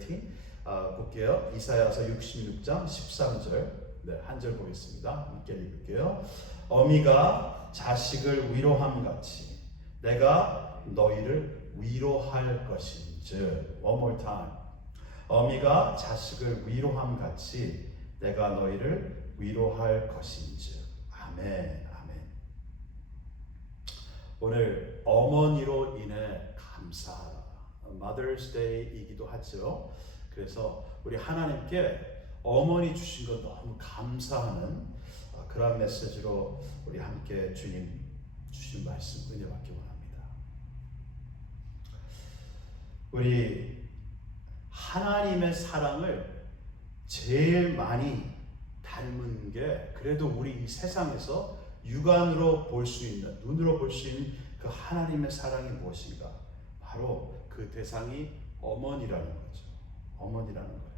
13. 볼게요. 이사야서 66장 13절. 네, 한 절 보겠습니다. 함께 읽을게요. 어미가 자식을 위로함 같이 내가 너희를 위로할 것인즉. One more time. 어미가 자식을 위로함 같이 내가 너희를 위로할 것인즉. 아멘. 아멘. 오늘 어머니로 인해 감사하라. Mother's Day이기도 하죠. 그래서 우리 하나님께 어머니 주신 것 너무 감사하는 그런 메시지로 우리 함께 주님 주신 말씀 은혜 받기 원합니다. 우리 하나님의 사랑을 제일 많이 닮은 게 그래도 우리 이 세상에서 육안으로 볼 수 있는, 눈으로 볼 수 있는 그 하나님의 사랑이 무엇인가? 바로 그 대상이 어머니라는 거죠. 어머니라는 거예요.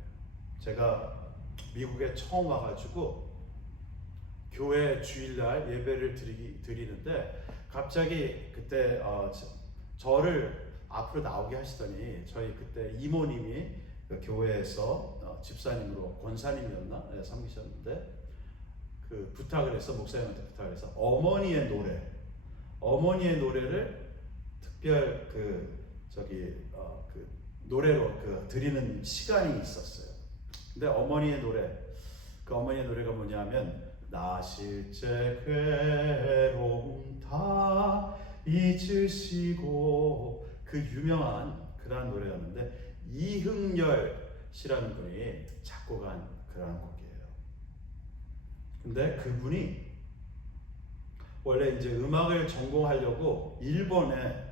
제가 미국에 처음 와가지고 교회 주일날 예배를 드리는데 갑자기 그때 저를 앞으로 나오게 하시더니 저희 그때 이모님이 그 교회에서 집사님으로 권사님이었나? 네, 섬기셨는데 그 부탁을 해서 목사님한테 부탁을 해서 어머니의 노래를 특별 그 노래로 드리는 시간이 있었어요. 근데 어머니의 노래가 뭐냐면 나 실제 괴로움 다 잊으시고 그 유명한 그런 노래였는데 이흥열 씨라는 분이 작곡한 그런 곡이에요. 근데 그분이 원래 이제 음악을 전공하려고 일본에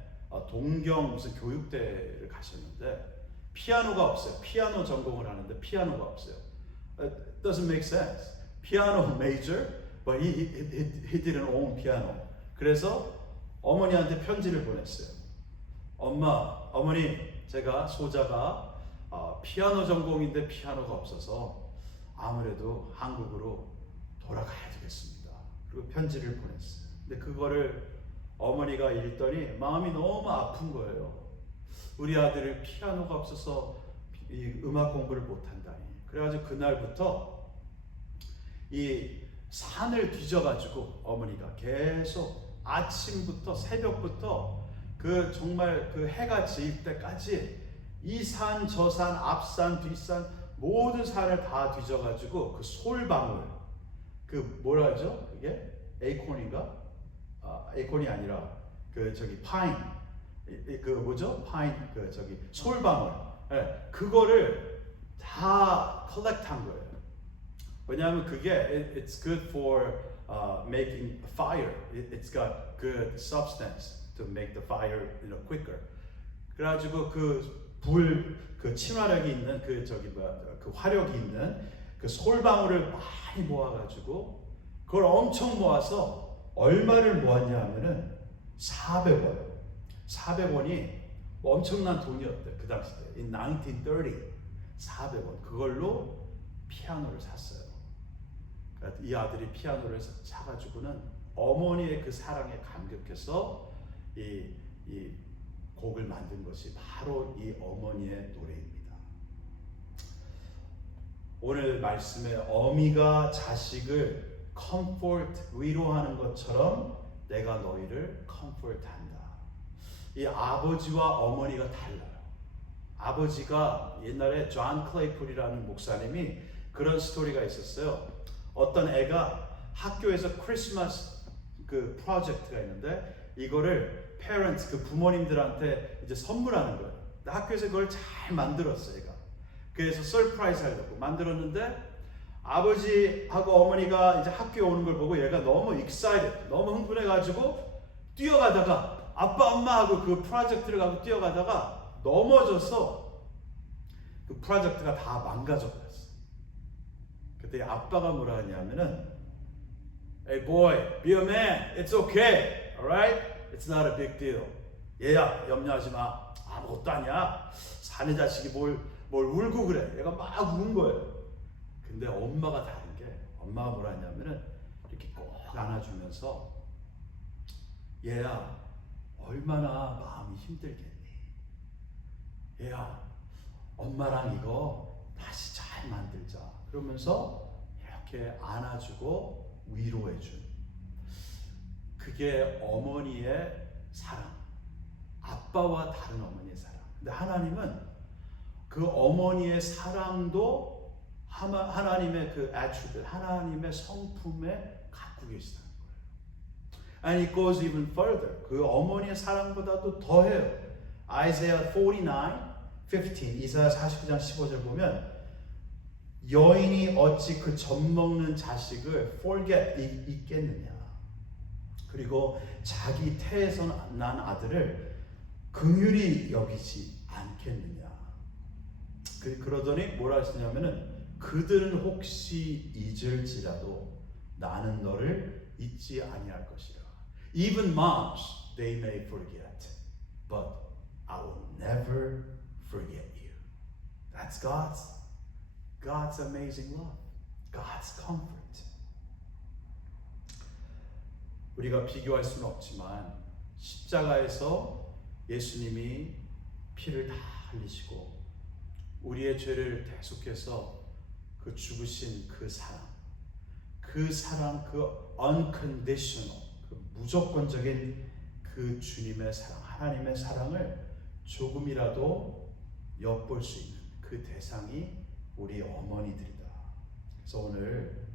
동경 무슨 교육대를 가셨는데 피아노가 없어요. 피아노 전공을 하는데 피아노가 없어요. It doesn't make sense. Piano major, but he didn't own piano. 그래서 어머니한테 편지를 보냈어요. 어머니, 제가 소자가 피아노 전공인데 피아노가 없어서 아무래도 한국으로 돌아가야 되겠습니다. 그리고 편지를 보냈어요. 근데 그거를 어머니가 읽더니 마음이 너무 아픈 거예요. 우리 아들을 피아노가 없어서 이 음악 공부를 못한다니. 그래가지고 그날부터 이 산을 뒤져가지고 어머니가 계속 아침부터 새벽부터 그 정말 그 해가 질 때까지 이 산, 저 산, 앞산, 뒷산 모든 산을 다 뒤져가지고 그 솔방울 그 뭐라 하죠? 그게 에이콘인가? 에이콘이 아니라 파인 그 뭐죠? 파인 솔방울 그거를 다 컬렉트한 거예요. 왜냐하면 그게 it's good for making fire. It's got good substance to make the fire quicker. 그래가지고 그 친화력이 있는 그 화력이 있는 그 솔방울을 많이 모아가지고 그걸 엄청 모아서 얼마를 모았냐 하면은 400원. 400원이 엄청난 돈이었대 그 당시 때. In 1930 400원. 그걸로 피아노를 샀어요. 그러니까 이 아들이 피아노를 사가지고는 어머니의 그 사랑에 감격해서 이 곡을 만든 것이 바로 이 어머니의 노래입니다. 오늘 말씀에 어미가 자식을 comfort, 위로하는 것처럼 내가 너희를 comfort한다. 이 아버지와 어머니가 달라요. 아버지가 옛날에 존 클레이풀이라는 목사님이 그런 스토리가 있었어요. 어떤 애가 학교에서 크리스마스 그 프로젝트가 있는데 이거를 parents 그 부모님들한테 이제 선물하는 거예요. 근데 학교에서 그걸 잘 만들었어요, 얘가. 그래서 서프라이즈 하려고 만들었는데 아버지하고 어머니가 이제 학교에 오는 걸 보고 얘가 너무 excited, 너무 흥분해가지고 뛰어가다가 아빠 엄마하고 그 프로젝트를 가고 뛰어가다가 넘어져서 그 프로젝트가 다 망가져 버렸어. 그때 아빠가 뭐라 하냐면은 Hey boy, be a man. It's okay. Alright? It's not a big deal. 얘야, 염려하지 마. 아무것도 아니야. 사내 자식이 뭘 울고 그래. 얘가 막 우는 거예요. 근데 엄마가 다른 게 엄마가 뭐라 하냐면은 이렇게 꼭 안아주면서 얘야 얼마나 마음이 힘들겠니? 얘야 엄마랑 이거 다시 잘 만들자. 그러면서 이렇게 안아주고 위로해준. 그게 어머니의 사랑. 아빠와 다른 어머니의 사랑. 근데 하나님은 그 어머니의 사랑도 하나님의 그 attribute, 하나님의 성품에 갖고 계시다는 거예요. And it goes even further. 그 어머니의 사랑보다도 더해요. Isaiah 49:15, 이사야 49장 15절 보면 여인이 어찌 그 젖먹는 자식을 forget 잊겠느냐. 그리고 자기 태에서 난 아들을 긍휼히 여기지 않겠느냐. 그러더니 뭐라 하시냐면은 그들은 혹시 잊을지라도 나는 너를 잊지 아니할 것이라. Even moms, they may forget, but I will never forget you. That's God's amazing love, God's comfort. 우리가 비교할 수는 없지만 십자가에서 예수님이 피를 다 흘리시고 우리의 죄를 대속해서 그 죽으신 그 사랑, 그 unconditional, 그 무조건적인 그 주님의 사랑, 하나님의 사랑을 조금이라도 엿볼 수 있는 그 대상이 우리 어머니들이다. 그래서 오늘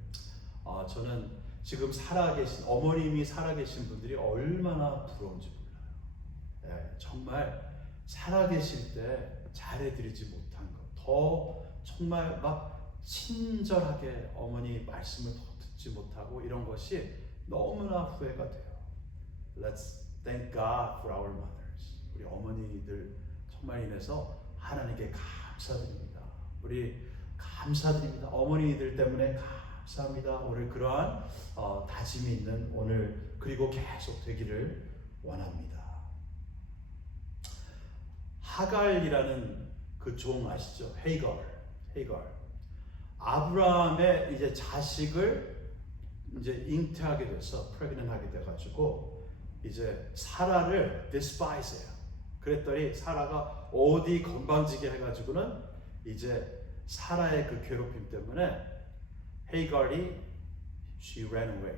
저는 지금 살아계신 어머님이 살아계신 분들이 얼마나 부러운지 몰라요. 예, 정말 살아계실 때 잘해드리지 못한 것, 더 정말 막 친절하게 어머니 말씀을 더 듣지 못하고 이런 것이 너무나 후회가 돼요. Let's thank God for our mothers. 우리 어머니들 정말 인해서 하나님께 감사드립니다. 우리 감사드립니다. 어머니들 때문에 감사합니다. 오늘 그러한 다짐이 있는 오늘 그리고 계속 되기를 원합니다. 하갈이라는 그 종 아시죠? 헤이걸. 아브라함의 이제 자식을 이제 잉태하게 돼서 프레그넌하게 돼가지고 이제 사라를 디스파이스해요. 그랬더니 사라가 어디 건방지게 해가지고는 이제 사라의 그 괴롭힘 때문에 헤이걸이 she ran away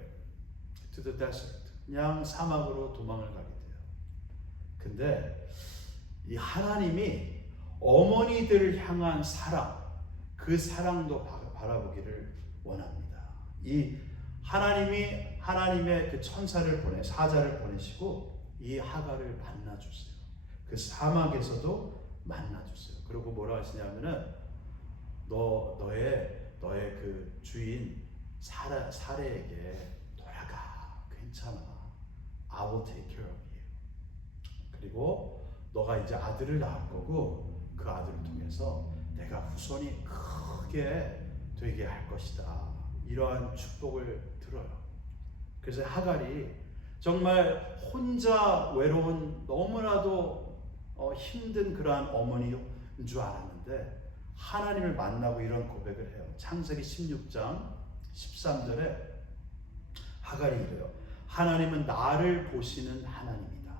to the desert. 그냥 사막으로 도망을 가게 돼요. 근데 이 하나님이 어머니들을 향한 사랑, 그 사랑도 바라보기를 원합니다. 이 하나님이 하나님의 그 천사를 사자를 보내시고 이 하갈을 만나주세요. 그 사막에서도 만나주세요. 그리고 뭐라 하시냐면은 너의 그 주인 사레에게 돌아가. 괜찮아. I will take care of you. 그리고 너가 이제 아들을 낳을 거고 그 아들을 통해서 내가 후손이 크게 되게 할 것이다. 이러한 축복을 들어요. 그래서 하갈이 정말 혼자 외로운 너무나도 힘든 그러한 어머니인 줄 알았는데 하나님을 만나고 이런 고백을 해요. 창세기 16장 13절에 하갈이 이래요. 하나님은 나를 보시는 하나님이다.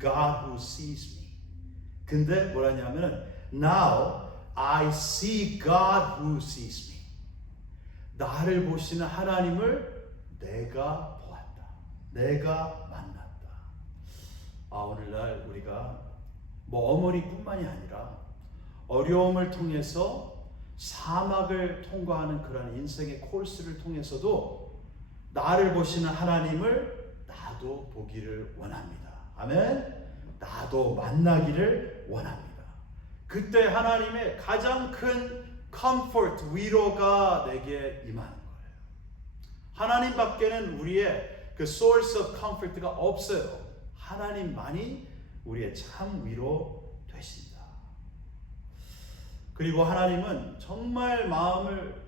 God who sees me. 근데 뭐라냐면은 Now I see God who sees me. 나를 보시는 하나님을 내가 보았다. 내가 만났다. 오늘날 우리가 뭐 어머니뿐만이 아니라 어려움을 통해서 사막을 통과하는 그런 인생의 코스를 통해서도 나를 보시는 하나님을 나도 보기를 원합니다. 아멘. 나도 만나기를 원합니다. 그때 하나님의 가장 큰 comfort, 위로가 내게 임하는 거예요. 하나님밖에는 우리의 그 source of comfort가 없어요. 하나님만이 우리의 참 위로 되신다. 그리고 하나님은 정말 마음을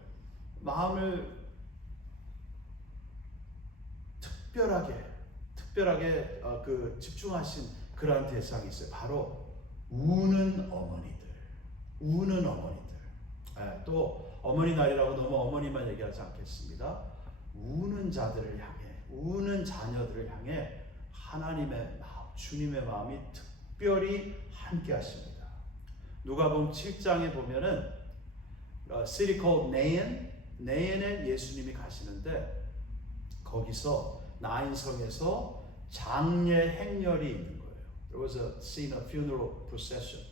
특별하게 그 집중하신 그러한 대상이 있어요. 바로 우는 어머니들. 또 어머니 날이라고 너무 어머니만 얘기하지 않겠습니다. 우는 자들을 향해, 우는 자녀들을 향해 하나님의 마음, 주님의 마음이 특별히 함께 하십니다. 누가복음 7장에 보면은 city called 네인에 예수님이 가시는데 거기서 나인성에서 장례 행렬이 있는 거예요. There was a scene of funeral procession.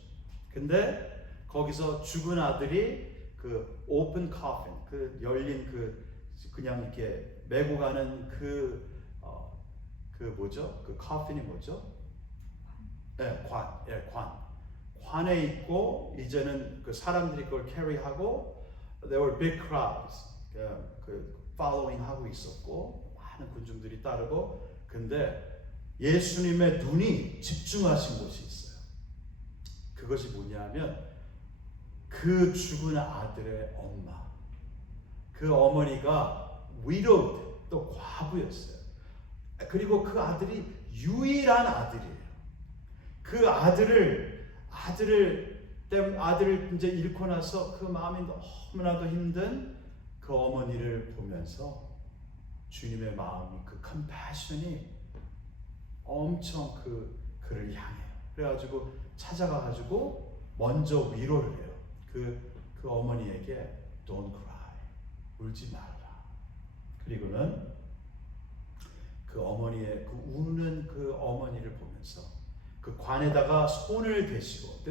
근데 거기서 죽은 아들이 그 open coffin, 그 열린 그냥 이렇게 메고 가는 그 뭐죠? 그 coffin이 뭐죠? 네, 관에 있고 이제는 그 사람들이 그걸 캐리하고 there were big crowds 그 following 하고 있었고 많은 군중들이 따르고 근데 예수님의 눈이 집중하신 곳이 있어요. 그것이 뭐냐면 그 죽은 아들의 엄마, 그 어머니가 widowed 또 과부였어요. 그리고 그 아들이 유일한 아들이에요. 그 아들을 이제 잃고 나서 그 마음이 너무나도 힘든 그 어머니를 보면서 주님의 마음이 그 컴패션이 엄청 그를 향해요. 그래가지고 찾아가가지고 먼저 위로를 해요. 그 어머니에게 Don't cry, 울지 말라. 그리고는 그 어머니의 그 우는 그 어머니를 보면서 그 관에다가 손을 대시고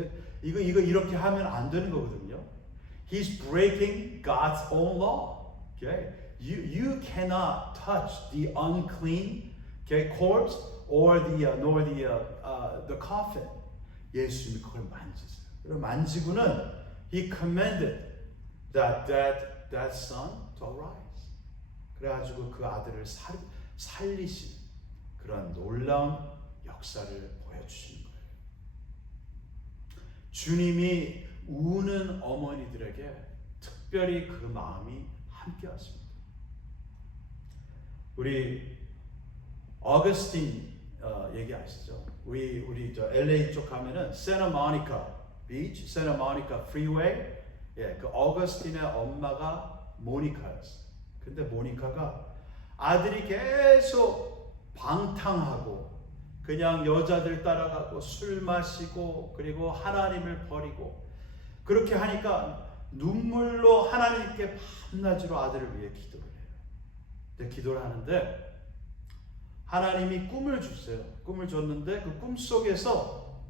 이거 이렇게 하면 안 되는 거거든요. He's breaking God's own law. Okay? You cannot touch the unclean, okay, corpse or nor the coffin. 예수님이 그걸 만지세요. 그걸 만지고는 He commanded that son to arise. 그래가지고 그 아들을 살리신 그런 놀라운 역사를 보여주신 거예요. 주님이 우는 어머니들에게 특별히 그 마음이 함께하십니다. 우리 어거스틴 얘기하시죠? 우리 저 LA 쪽 가면은 세나모니카 비치, 세나모니카 프리웨이, 그 어거스틴의 엄마가 모니카였어요. 근데 모니카가 아들이 계속 방탕하고 그냥 여자들 따라가고 술 마시고 그리고 하나님을 버리고 그렇게 하니까 눈물로 하나님께 밤낮으로 아들을 위해 기도를 해요. 근데 기도를 하는데 하나님이 꿈을 주세요. 꿈을 줬는데 그 꿈 속에서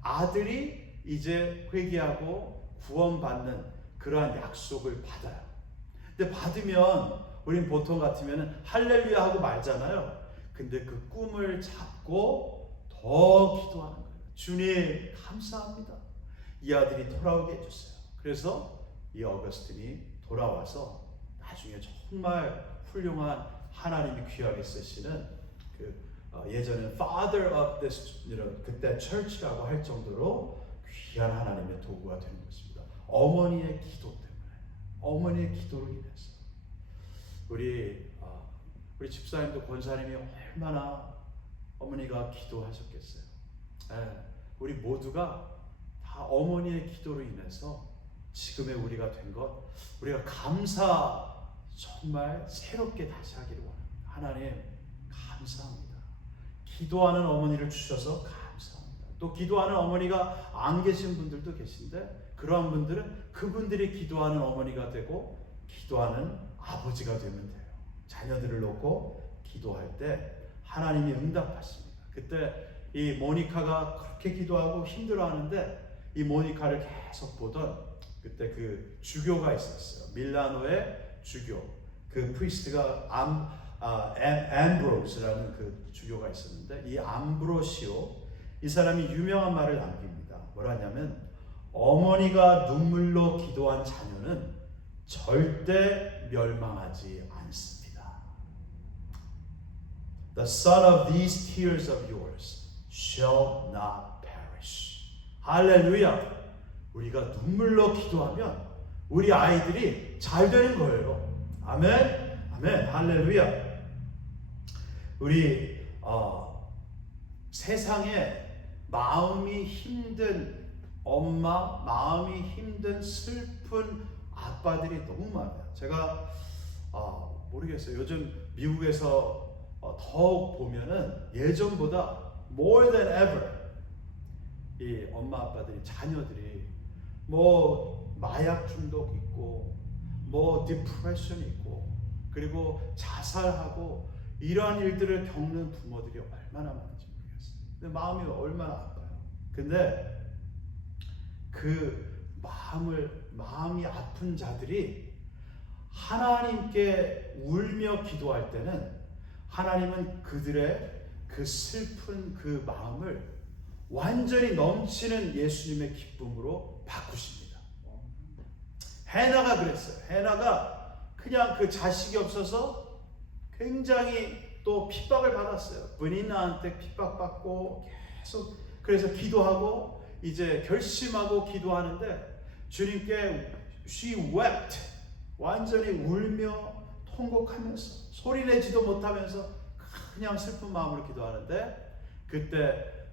아들이 이제 회개하고 구원받는 그러한 약속을 받아요. 근데 받으면 우린 보통 같으면 할렐루야 하고 말잖아요. 근데 그 꿈을 잡고 더 기도하는 거예요. 주님 감사합니다. 이 아들이 돌아오게 해주세요. 그래서 이 어거스틴이 돌아와서 나중에 정말 훌륭한 하나님이 귀하게 쓰시는 예전에 Father of this, 그때 Church라고 할 정도로 귀한 하나님의 도구가 되는 것입니다. 어머니의 기도 때문에, 어머니의 기도로 인해서 우리 집사님도 권사님이 얼마나 어머니가 기도하셨겠어요. 우리 모두가 다 어머니의 기도로 인해서 지금의 우리가 된 것, 우리가 감사 정말 새롭게 다시 하기를 원합니다. 하나님 감사합니다. 기도하는 어머니를 주셔서 감사합니다. 또 기도하는 어머니가 안 계신 분들도 계신데 그러한 분들은 그분들이 기도하는 어머니가 되고 기도하는 아버지가 되면 돼요. 자녀들을 놓고 기도할 때 하나님이 응답하십니다. 그때 이 모니카가 그렇게 기도하고 힘들어하는데 이 모니카를 계속 보던 그때 그 주교가 있었어요. 밀라노의 주교, 그 프리스트가 앰브로스라는 그 주교가 있었는데 이 암브로시오, 이 사람이 유명한 말을 남깁니다. 뭐라냐면 어머니가 눈물로 기도한 자녀는 절대 멸망하지 않습니다. The son of these tears of yours shall not perish. 할렐루야. 우리가 눈물로 기도하면 우리 아이들이 잘 되는 거예요. 아멘. 아멘. 할렐루야. 우리 세상에 마음이 힘든 엄마, 마음이 힘든 슬픈 아빠들이 너무 많아요. 제가 모르겠어요. 요즘 미국에서 더욱 보면은 예전보다 more than ever 이 엄마 아빠들이, 자녀들이 뭐 마약 중독 있고 뭐 디프레션 있고 그리고 자살하고 이러한 일들을 겪는 부모들이 얼마나 많은지 모르겠어요. 근데 마음이 얼마나 아파요. 근데 그 마음이 아픈 자들이 하나님께 울며 기도할 때는 하나님은 그들의 그 슬픈 그 마음을 완전히 넘치는 예수님의 기쁨으로 바꾸십니다. 해나가 그랬어요. 해나가 그냥 그 자식이 없어서 굉장히 또 핍박을 받았어요. 브니나한테 핍박받고 계속 그래서 기도하고 이제 결심하고 기도하는데 주님께 she wept 완전히 울며 통곡하면서 소리내지도 못하면서 그냥 슬픈 마음으로 기도하는데 그때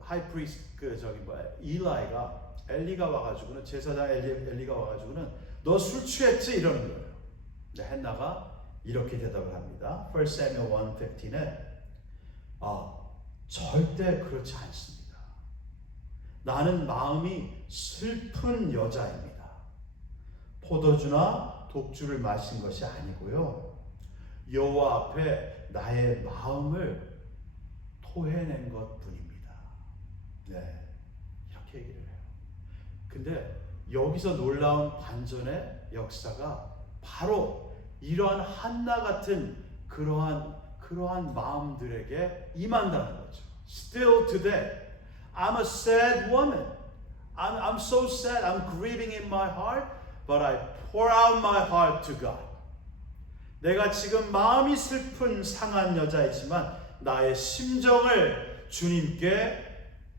하이프리스트 엘리가 와가지고는 제사장 엘리가 와가지고는 너 술 취했지 이러는 거예요. 근데 한나가 이렇게 대답을 합니다. 1 Samuel 1:15에 절대 그렇지 않습니다. 나는 마음이 슬픈 여자입니다. 포도주나 독주를 마신 것이 아니고요. 여호와 앞에 나의 마음을 토해낸 것뿐입니다. 네, 이렇게 얘기를 해요. 근데 여기서 놀라운 반전의 역사가 바로 이러한 한나 같은 그러한 마음들에게 임한다는 거죠. Still today, I'm a sad woman. I'm so sad. I'm grieving in my heart, but I pour out my heart to God. 내가 지금 마음이 슬픈 상한 여자이지만 나의 심정을 주님께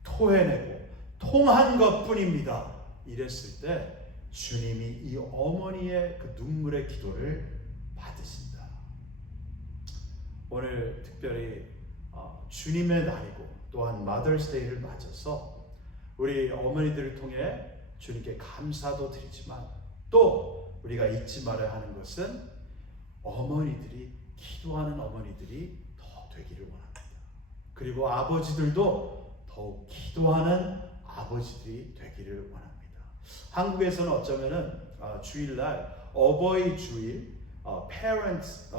토해내고 통한 것뿐입니다. 이랬을 때 주님이 이 어머니의 그 눈물의 기도를 받으신다. 오늘 특별히 주님의 날이고 또한 마더스데이를 맞아서 우리 어머니들을 통해 주님께 감사도 드리지만 또 우리가 잊지 말아야 하는 것은 어머니들이 기도하는 어머니들이 더 되기를 원합니다. 그리고 아버지들도 더욱 기도하는 아버지들이 되기를 원합니다. 한국에서는 어쩌면은 주일날 어버이 주일, Parents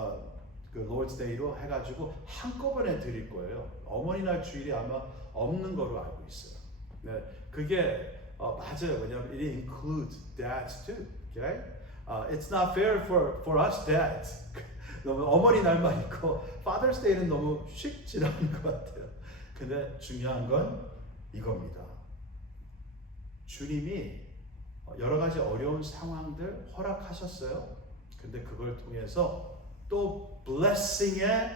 그 Lord's Day로 해가지고 한꺼번에 드릴 거예요. 어머니날 주일이 아마 없는 거로 알고 있어요. 네, 그게 맞아요. 왜냐하면 it includes dads too. Okay? It's not fair for us dads. 너무 어머니날만 있고 Father's Day는 너무 씩 지나는 것 같아요. 근데 중요한 건 이겁니다. 주님이 여러 가지 어려운 상황들 허락하셨어요. 근데 그걸 통해서 또 blessing의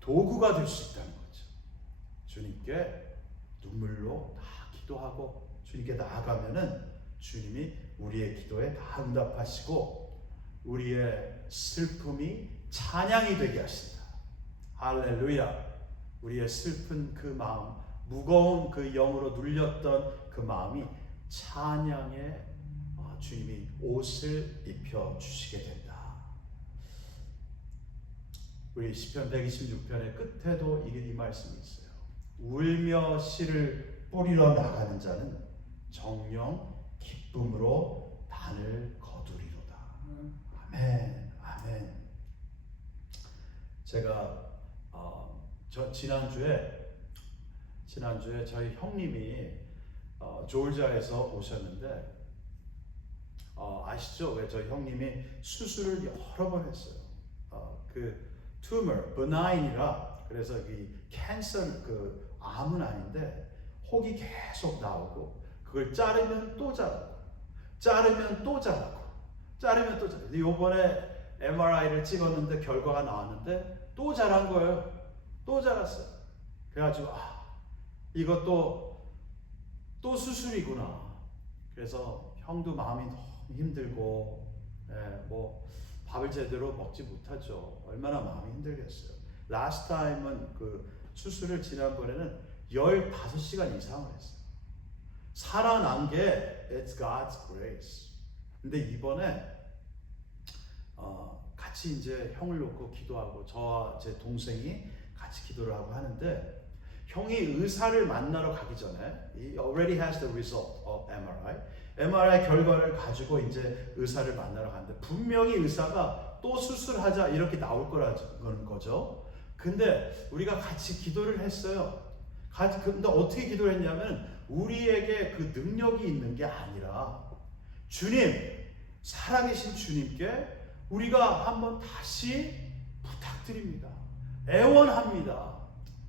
도구가 될 수 있다는 거죠. 주님께 눈물로 다 기도하고 주님께 나아가면은 주님이 우리의 기도에 다 응답하시고 우리의 슬픔이 찬양이 되게 하신다. 할렐루야. 우리의 슬픈 그 마음, 무거운 그 영으로 눌렸던 그 마음이 찬양의 주님이 옷을 입혀 주시게 된다. 우리 시편 126편의 끝에도 이 말씀이 있어요. 울며 씨를 뿌리러 나가는 자는 정령 기쁨으로 단을 거두리로다. 아멘, 아멘. 제가 지난주에 저희 형님이 조지아에서 오셨는데 아시죠? 왜 저희 형님이 수술을 여러 번 했어요. 그 tumor, benign이라 그래서 이 캔서 그 암은 아닌데 혹이 계속 나오고 그걸 자르면 또 자라고 자르면 또 자라고 자르면 또 자라고. 이번에 MRI를 찍었는데 결과가 나왔는데 또 자란 거예요. 또 자랐어요. 그래가지고 이것도 또 수술이구나. 그래서 형도 마음이 너무 힘들고 뭐 밥을 제대로 먹지 못하죠. 얼마나 마음이 힘들겠어요. Last time은 그 수술을 지난번에는 15시간 이상을 했어요. 살아난 게 It's God's grace. 근데 이번에 같이 이제 형을 놓고 기도하고 저와 제 동생이 같이 기도를 하고 하는데 형이 의사를 만나러 가기 전에 he already has the result of MRI. MRI 결과를 가지고 이제 의사를 만나러 가는데 분명히 의사가 또 수술하자 이렇게 나올 거라는 거죠. 근데 우리가 같이 기도를 했어요. 근데 어떻게 기도를 했냐면 우리에게 그 능력이 있는 게 아니라 주님, 살아계신 주님께 우리가 한번 다시 부탁드립니다. 애원합니다.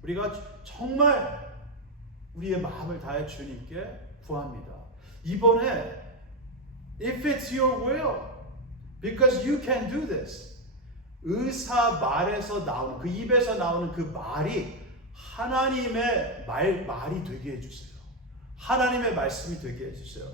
우리가 정말 우리의 마음을 다해 주님께 구합니다. 이번에 if it's your will, because you can do this. 의사 말에서 나오는 그 입에서 나오는 그 말이 하나님의 말이 되게 해주세요. 하나님의 말씀이 되게 해주세요.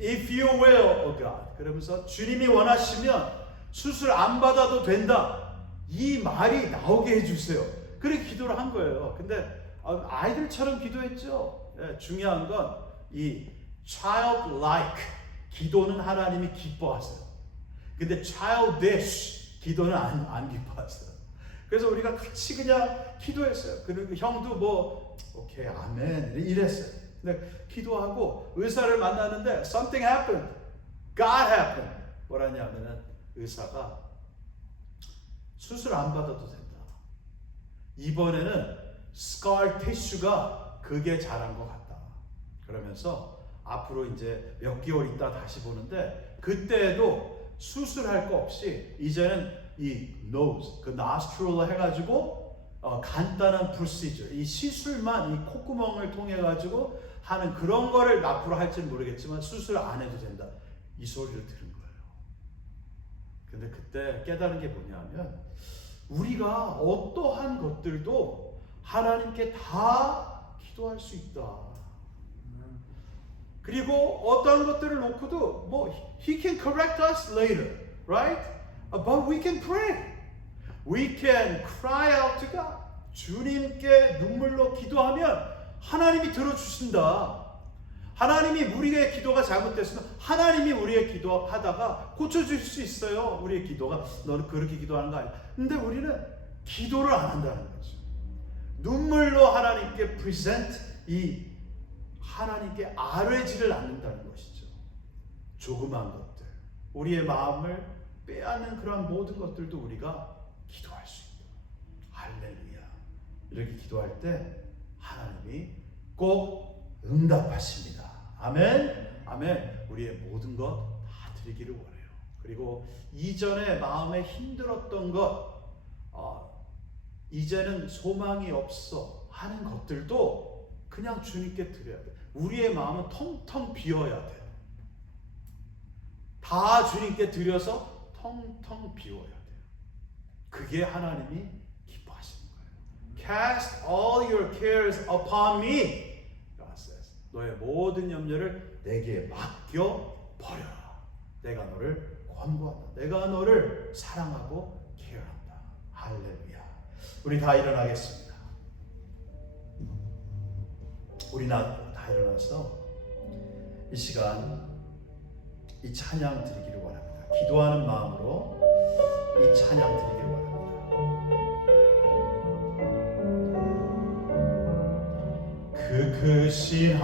If you will, oh God. 그러면서 주님이 원하시면 수술 안 받아도 된다. 이 말이 나오게 해주세요. 그렇게 기도를 한 거예요. 근데 아이들처럼 기도했죠. 예, 중요한 건 이 childlike 기도는 하나님이 기뻐하세요. 근데 childish 기도는 안 기뻐하세요. 그래서 우리가 같이 그냥 기도했어요. 그리고 형도 뭐 오케이 아멘 이랬어요. 근데 기도하고 의사를 만났는데 something happened. God happened. 뭐라냐면은 의사가 수술 안 받아도 된다. 이번에는 scar tissue가 그게 잘한 것 같다. 그러면서 앞으로 이제 몇 개월 있다 다시 보는데 그때도 수술할 거 없이 이제는 이 nose, 그 nostril로 해가지고 간단한 procedure, 이 시술만 이 콧구멍을 통해 가지고 하는 그런 거를 앞으로 할지는 모르겠지만 수술 안 해도 된다. 이 소리를 들은 거예요. 근데 그때 깨달은 게 뭐냐면 우리가 어떠한 것들도 하나님께 다 기도할 수 있다. 그리고 어떠한 것들을 놓고도 뭐 He can correct us later, right? But we can pray. We can cry out to God. 주님께 눈물로 기도하면 하나님이 들어주신다. 하나님이 우리의 기도가 잘못됐으면 하나님이 우리의 기도하다가 고쳐줄 수 있어요. 우리의 기도가 너는 그렇게 기도하는 거 아니야. 근데 우리는 기도를 안 한다는 거죠. 눈물로 하나님께 present 이 하나님께 아뢰지를 않는다는 것이죠. 조그만 것들, 우리의 마음을 빼앗는 그러한 모든 것들도 우리가 기도할 수 있다. 할렐루야. 이렇게 기도할 때 하나님이 꼭 응답하십니다. 아멘. 아멘. 우리의 모든 것 다 드리기를 원해요. 그리고 이전에 마음에 힘들었던 것, 이제는 소망이 없어 하는 것들도 그냥 주님께 드려야 돼요. 우리의 마음은 텅텅 비워야 돼요. 다 주님께 드려서 텅텅 비워야 돼요. 그게 하나님이 기뻐하시는 거예요. Cast all your cares upon me. God says. 너의 모든 염려를 내게 맡겨 버려라. 내가 너를 권고한다. 내가 너를 사랑하고 케어한다. 할렐루야. 우리 다 일어나겠습니다. 우리 다 일어나서 이 시간 이 찬양 드리기를 원합니다. 기도하는 마음으로 이 찬양 드리기를 원합니다. 그 크신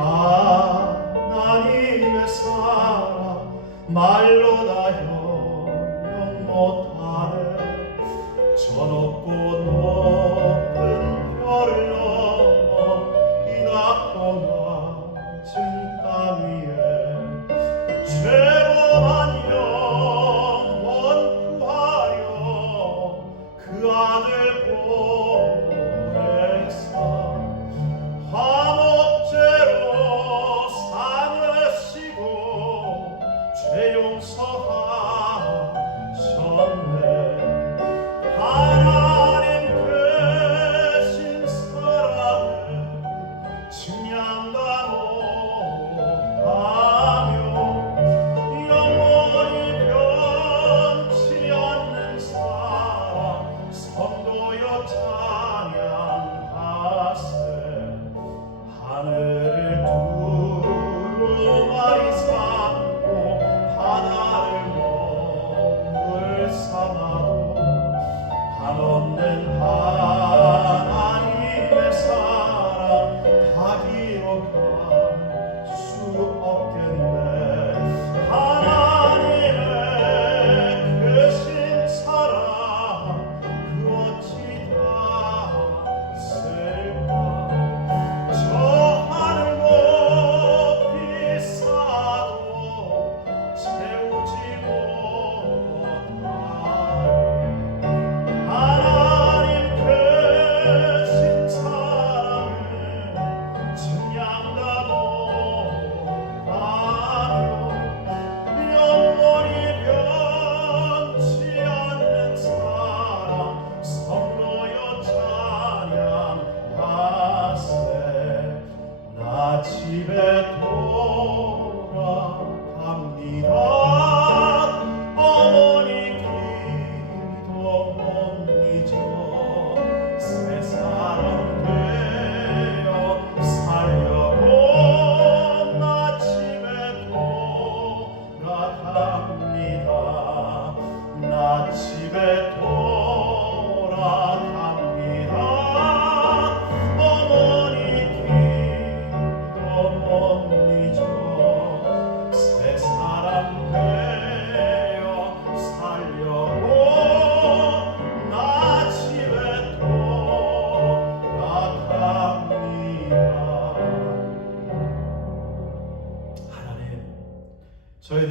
하나님의 사랑 말로 다 형용 못하네. 저 높고 높은 별을 넘어 이 낮고 낮은 땅 위에 죄범한 영혼 구하려 그 아들 보내사 화목제로 삼으시고 죄 용서하셨네. 하나님 되신 사랑을 증량다 못하며 영원히 변치 않는 사랑 성도여 찬양하세. 하늘을 두루마리 삼고 바다를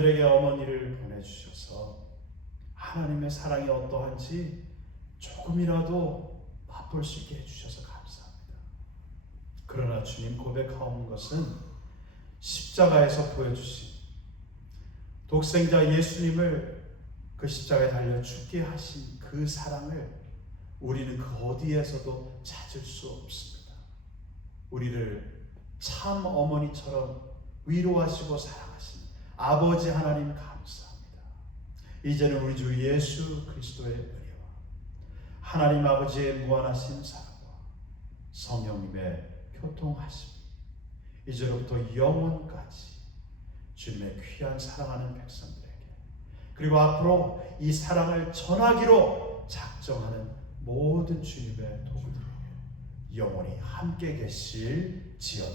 저희들에게 어머니를 보내주셔서 하나님의 사랑이 어떠한지 조금이라도 맛볼 수 있게 해주셔서 감사합니다. 그러나 주님, 고백하는 것은 십자가에서 보여주신 독생자 예수님을 그 십자가에 달려 죽게 하신 그 사랑을 우리는 그 어디에서도 찾을 수 없습니다. 우리를 참 어머니처럼 위로하시고 사랑하신 아버지 하나님 감사합니다. 이제는 우리 주 예수 그리스도의 은혜와 하나님 아버지의 무한하신 사랑과 성령님의 교통하심, 이제로부터 영원까지 주님의 귀한 사랑하는 백성들에게, 그리고 앞으로 이 사랑을 전하기로 작정하는 모든 주님의 도구들에게 영원히 함께 계실지어다.